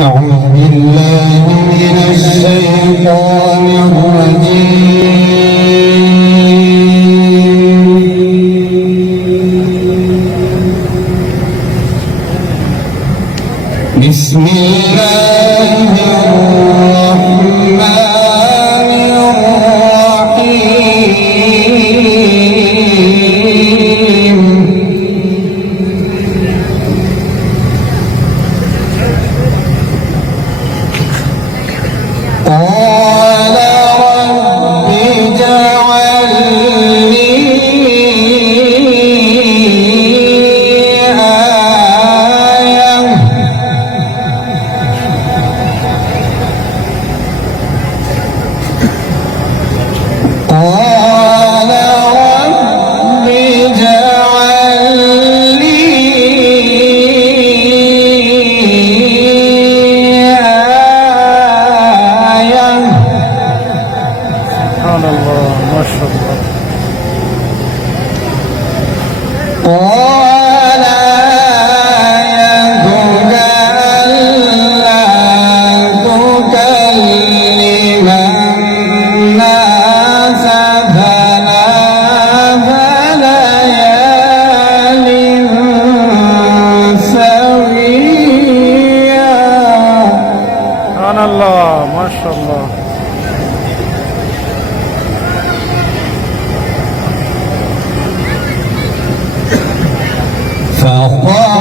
أعوذ بالله من الشيطان الرجيم. بسم الله الرحمن الرحيم. قال رب اجعل لي آية قال رب اجعل لي سبحان الله ما شاء الله. قال آيتك ألا تكلم الناس ثلاث ليال سويا. سبحان الله ما شاء الله. فقال